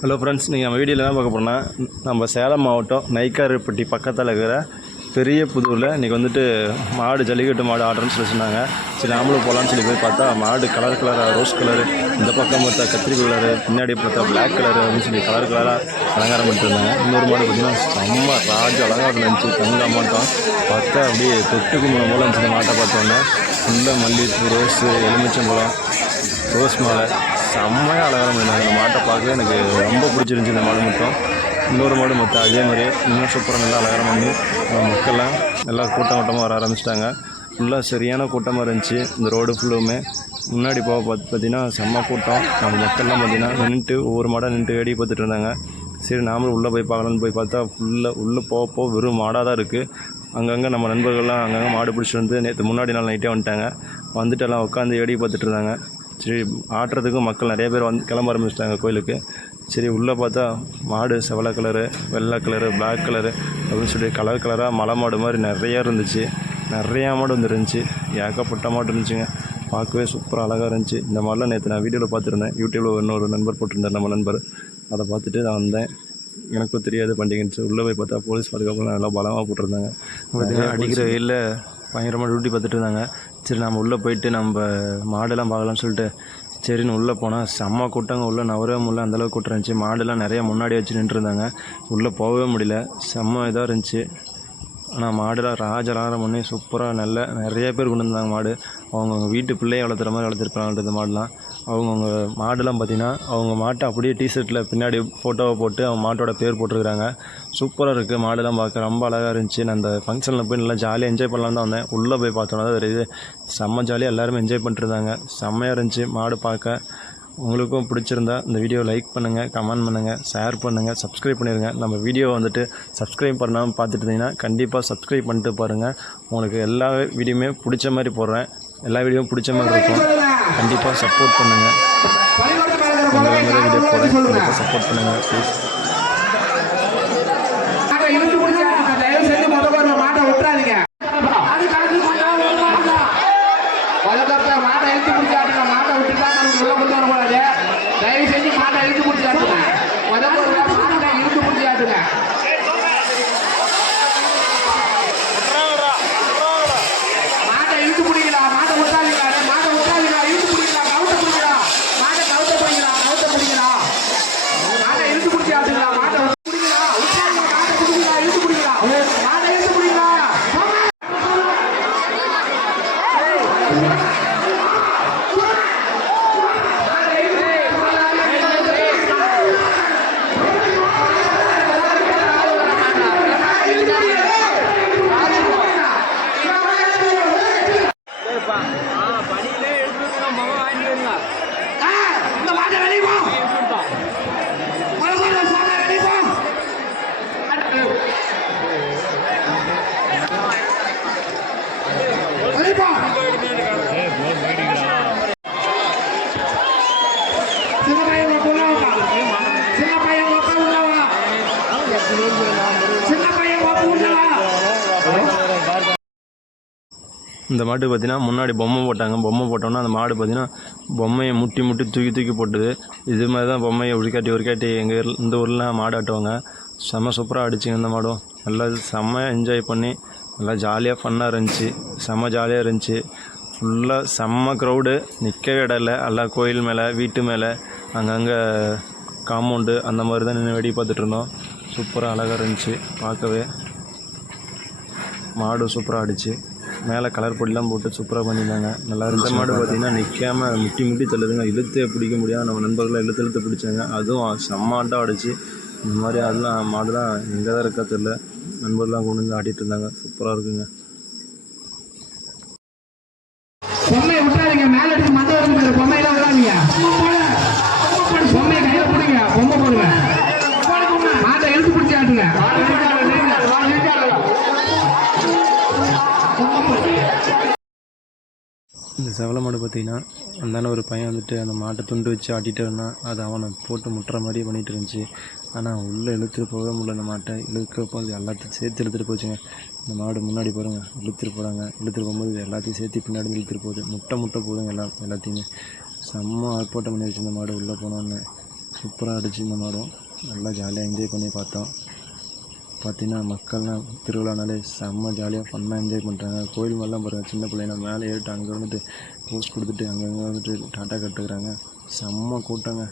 Hello friends நீங்கள் நம்ம வீடியோவில் என்ன பார்க்க போனால் நம்ம சேலம் மாவட்டம் நைக்காரப்பட்டி பக்கத்தில் இருக்கிற பெரிய புதூரில் இன்றைக்கி வந்துட்டு மாடு ஜல்லிக்கட்டு மாடு ஆடுறேன்னு சொல்லி சொன்னாங்க. சரி நாமளும் போகலான்னு சொல்லி போய் பார்த்தா மாடு கலர் கலராக ரோஸ் கலரு இந்த பக்கம் பார்த்தா கத்திரி கலரு பின்னாடி பார்த்தா பிளாக் கலரு அப்படின்னு சொல்லி கலர் கலராக அலங்காரம் பண்ணிட்டு இருந்தாங்க. இன்னொரு மாடு பார்த்தீங்கன்னா செம்ம ராஜ அலங்காரம் இருந்துச்சு. தங்க மாட்டோம். பார்த்தா அப்படியே தொட்டுக்கு மூணு மூலம் இருந்துச்சு மாட்டை பார்த்தோன்னே ஃபுல்லாக மல்லிகைப்பூ ரோஸு எலுமிச்சம்பழம் ரோஸ் மாலை. செம்மையாக அழகாக பண்ணிருந்தாங்க இந்த மாட்டை பார்க்க எனக்கு ரொம்ப பிடிச்சிருந்துச்சி இந்த மாடு மட்டும். இன்னொரு மாடு மொத்தம் அதே மாதிரி இன்னும் சூப்பராக நல்லா அலங்காரம் பண்ணி மக்கள்லாம் நல்லா கூட்டம் கூட்டமாக வர ஆரம்பிச்சிட்டாங்க. ஃபுல்லாக சரியான கூட்டமாக இருந்துச்சு. இந்த ரோடு ஃபுல்லுமே. முன்னாடி போக பார்த்து பார்த்தீங்கன்னா செம்ம கூட்டம். நம்ம மக்கள்லாம் பார்த்தீங்கன்னா நின்றுட்டு ஒவ்வொரு மாடாக நின்றுட்டு வேடி பார்த்துட்டு இருந்தாங்க. சரி நாமளும் உள்ளே போய் பார்க்கலான்னு போய் பார்த்தா ஃபுல்லாக உள்ளே போக போக வெறும் மாடாக தான் இருக்குது அங்கங்கே நம்ம நண்பர்கள்லாம் அங்கங்கே மாடு பிடிச்சிட்டு வந்து நேற்று முன்னாடி நாள் நைட்டே வந்துட்டாங்க. வந்துட்டு எல்லாம் உட்காந்து வேடி பார்த்துட்டு இருந்தாங்க. சரி ஆட்டுறதுக்கும் மக்கள் நிறைய பேர் வந்து கிளம்ப ஆரம்பிச்சிட்டாங்க கோயிலுக்கு. சரி உள்ளே பார்த்தா மாடு செவலை கலரு வெள்ளை கலரு பிளாக் கலரு அப்படின்னு சொல்லி கலர் கலராக மலை மாடு மாதிரி நிறையா இருந்துச்சு. நிறையா மாடு வந்துருந்துச்சு. ஏகப்பட்ட மாடு இருந்துச்சுங்க. பார்க்கவே சூப்பராக அழகாக இருந்துச்சு. இந்த மாதிரிலாம் நேற்று நான் வீடியோவில் பார்த்துருந்தேன். யூடியூப்பில் இன்னொரு நண்பர் போட்டிருந்தார் நம்ம நண்பர். அதை பார்த்துட்டு நான் வந்தேன். எனக்கும் தெரியாது பண்டிகைன்னு உள்ளே போய் பார்த்தா போலீஸ் பாதுகாப்புலாம் நல்லா பலமாக போட்டிருந்தாங்க. அடிக்கிற வெயிலில் பயங்கரமாக டியூட்டி பார்த்துட்டு இருந்தாங்க. சரி நம்ம உள்ளே போயிட்டு நம்ம மாடெல்லாம் பார்க்கலாம்னு சொல்லிட்டு சரின்னு உள்ளே போனால் செம்ம கூட்டங்க. உள்ளே நவரவே முடியல அந்தளவுக்கு கூட்டம் இருந்துச்சு. மாடெல்லாம் நிறைய முன்னாடி வச்சு நின்றுருந்தாங்க. உள்ளே போகவே முடியல. செம்ம இதாக இருந்துச்சு. ஆனால் மாடெல்லாம் ராஜலாரம் பண்ணி சூப்பராக நல்ல நிறைய பேர் கொண்டு வந்தாங்க மாடு. அவங்கவுங்க வீட்டு பிள்ளையை வளர்த்துற மாதிரி வளர்த்துருப்பாங்க இந்த மாடுலாம் அவங்கவுங்க மாடுலாம் பார்த்தீங்கன்னா அவங்க மாட்டை அப்படியே டிஷர்ட்டில் பின்னாடி ஃபோட்டோவை போட்டு அவங்க மாட்டோட பேர் போட்டிருக்கிறாங்க. சூப்பராக இருக்குது மாடுலாம் பார்க்க ரொம்ப அழகாக இருந்துச்சு. நான் அந்த ஃபங்க்ஷனில் போய் நல்லா ஜாலியாக என்ஜாய் பண்ணலாம் தான் வந்தேன். உள்ளே போய் பார்த்தோன்னா தான் தெரியுது செம்ம ஜாலியாக எல்லாருமே என்ஜாய் பண்ணிட்டுருந்தாங்க. செம்மையாக இருந்துச்சு மாடு பார்க்க. உங்களுக்கும் பிடிச்சிருந்தா இந்த வீடியோ லைக் பண்ணுங்கள் கமெண்ட் பண்ணுங்கள் ஷேர் பண்ணுங்கள் சப்ஸ்கிரைப் பண்ணிடுங்க நம்ம வீடியோ வந்துட்டு சப்ஸ்கிரைப் பண்ணாமல் பார்த்துட்டு இருந்தீங்கன்னா கண்டிப்பாக சப்ஸ்கிரைப் பண்ணிட்டு பாருங்கள் உங்களுக்கு எல்லா வீடியோமே பிடிச்ச மாதிரி போடுறேன். எல்லா வீடியோவும் பிடிச்ச மாதிரி இருக்கும். கண்டிப்பாக சப்போர்ட் பண்ணுங்கள் உங்களை மாதிரி வீடியோ கண்டிப்பாக சப்போர்ட் பண்ணுங்கள் ப்ளீஸ் மாட்டை இழுத்து பிடிச்சாங்க தயவு செஞ்சு முத ஒரு மாட்டை விட்டுறாதீங்க அது கலந்து கொண்டா ஒரு மாட்டை வழக்கத்தை மாட்டை இழுத்து பிடிச்சாட்டுங்க மாட்டை விட்டுட்டா நமக்கு உள்ள கொண்டு வரக்கூடாது தயவு செஞ்சு மாட்டை இழுத்து பிடிச்சாட்டுங்க முத ஒரு மாட்டை இழுத்து பிடிச்சாட்டுங்க மாட்டை இழுத்து பிடிக்கலாம் மாட்டை விட்டாதீங்க மாட்டை விட்டாதீங்க இழுத்து பிடிக்கலாம் கவுத்த பிடிக்கலாம் மாட்டை கவுத்த பிடிக்கலாம் கவுத்த பிடிக்கலாம் மாட்டை இழுத்து பிடிச்சாட்டுங்களா மாட்டை பிடிக்கலாம் உட்காருங்க, மாட்டை பிடிக்கலாம் இழுத்து பிடிக்கலாம் மாட்டை இழுத்து பிடிக்கலாம் போங்க. ஆ, இந்த மாட்டை வெளியே போ முதல்ல போங்க, வெளியே போ. வெளியே போ. சின்ன பையன் உங்க உள்ள வா. சின்ன பையன் உங்க உள்ள வா. சின்ன பையன் உங்க உள்ள வா. இந்த மாட்டு பார்த்தீங்கன்னா முன்னாடி பொம்மை போட்டாங்க. பொம்மை போட்டோன்னா அந்த மாடு பார்த்தீங்கன்னா பொம்மையை முட்டி முட்டி தூக்கி தூக்கி போட்டுது. இது மாதிரி தான் பொம்மையை உருக்காட்டி உருக்காட்டி எங்கள் இந்த ஊரில் மாடு ஆட்டுவாங்க. செம்ம சூப்பராக அடிச்சுங்க இந்த மாடும். நல்லா செம்ம என்ஜாய் பண்ணி நல்லா ஜாலியாக ஃபன்னாக இருந்துச்சு. செம்ம ஜாலியாக இருந்துச்சு. ஃபுல்லாக செம்ம க்ரௌடு நிற்கவே இடம் இல்லை. எல்லாம் கோயில் மேலே வீட்டு மேலே அங்கங்கே காம்பவுண்டு அந்த மாதிரி தான் நின்று வெடி பார்த்துட்டு இருந்தோம். சூப்பராக அழகாக இருந்துச்சு. பார்க்கவே. மாடு சூப்பராக ஆடிச்சு. மேலே கலர் பொடிலாம் போட்டு சூப்பராக பண்ணியிருந்தாங்க. நல்லா இருந்துச்சு. மாடு பார்த்தீங்கன்னா நிற்காம முட்டி முட்டி தள்ளுதுங்க. இழுத்தே பிடிக்க முடியாது. நம்ம நண்பர்களை இழுத்து இழுத்து பிடிச்சாங்க. அதுவும் செம்மாட்டம் ஆடிச்சு. இந்த மாதிரி அதெல்லாம் மாடுலாம் எங்கே தான் இருக்கா தெரில நண்பர்லாம் கொண்டு வந்து ஆடிட்டு இருந்தாங்க. சூப்பராக இருக்குங்க. செவல மாடு பார்த்தீங்கன்னா அந்தான ஒரு பையன் வந்துட்டு அந்த மாட்டை துண்டு வச்சு ஆட்டிகிட்டு இருந்தான். அது அவனை போட்டு முட்டுற மாதிரி பண்ணிகிட்டு இருந்துச்சு. ஆனால் உள்ளே இழுத்துட்டு போகவே முடியல அந்த மாட்டை. இழுக்க அது எல்லாத்தையும் சேர்த்து இழுத்துட்டு போச்சுங்க. இந்த மாடு முன்னாடி பாருங்க இழுத்துட்டு போகிறாங்க இழுத்துட்டு போகும்போது இது எல்லாத்தையும் சேர்த்து பின்னாடி இழுத்துட்டு போகுது. முட்டை முட்டை போதுங்க எல்லாம் எல்லாத்தையுமே. செம்ம ஆர்ப்பாட்டம் பண்ணி வச்சு இந்த மாடு உள்ளே போனோன்னு. சூப்பராக அடிச்சு இந்த மாடும். நல்லா ஜாலியாக என்ஜாய் பண்ணி பார்த்தோம். பார்த்தீங்கன்னா மக்கள்லாம் திருவிழானாலே செம்ம ஜாலியாக ஃபன்னாக என்ஜாய் பண்ணுறாங்க கோயில் மாதிரிலாம் பாருங்கள் சின்ன பிள்ளைங்க மேலே ஏறிட்டு அங்கே வந்துட்டு போஸ்ட் கொடுத்துட்டு அங்கங்கே வந்துட்டு டாட்டா கட்டுக்கிறாங்க செம்ம கூட்டங்க.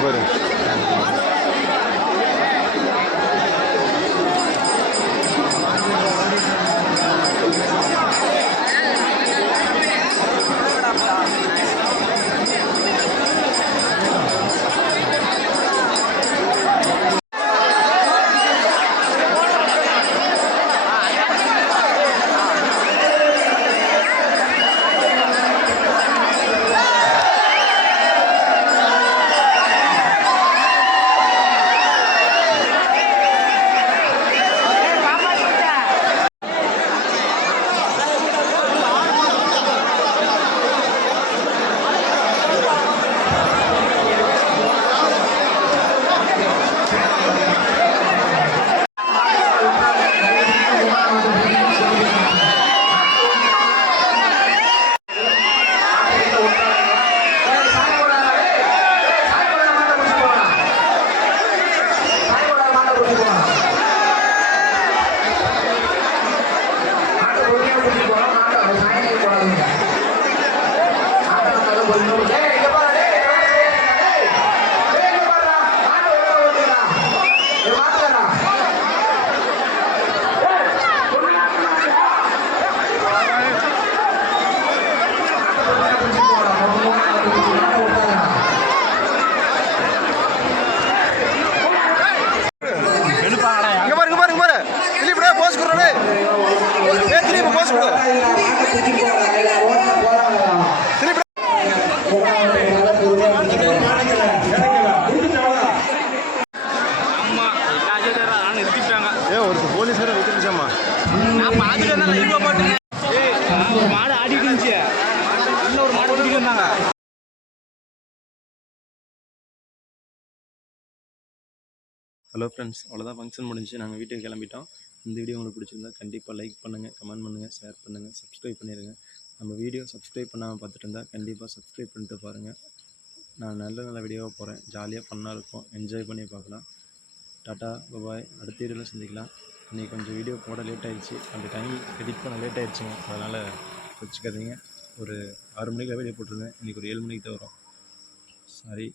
varão. நான் பார்த்துட்டு லைவா ஒரு மாடு ஆடிட்டு இருந்துச்சு இன்னும் ஒரு மாடு ஹலோ ஃப்ரெண்ட்ஸ் அவ்வளோதான் ஃபங்க்ஷன் முடிஞ்சு நாங்கள் வீட்டுக்கு கிளம்பிட்டோம். இந்த வீடியோ உங்களுக்கு பிடிச்சிருந்தா கண்டிப்பாக லைக் பண்ணுங்கள் கமெண்ட் பண்ணுங்கள் ஷேர் பண்ணுங்கள் சப்ஸ்கிரைப் பண்ணிடுங்க நம்ம வீடியோ சப்ஸ்கிரைப் பண்ணாமல் பார்த்துட்டு இருந்தால் கண்டிப்பாக சப்ஸ்கிரைப் பண்ணிட்டு பாருங்கள் நான் நல்ல நல்ல வீடியோவாக போகிறேன் ஜாலியாக ஃபன்னாக இருக்கும். என்ஜாய் பண்ணி பார்க்கலாம். டாட்டா பபாய் அடுத்த வீடியோவில் சந்திக்கலாம். இன்றைக்கி கொஞ்சம் வீடியோ போட லேட் ஆயிடுச்சு. அந்த டைம் எடிட் பண்ண லேட் ஆயிடுச்சுங்க. அதனால் வச்சுக்காதீங்க. ஒரு ஆறு மணிக்கு வீடியோ போட்டிருந்தேன். இன்றைக்கி ஒரு ஏழு மணிக்கு தான் வரும். சாரி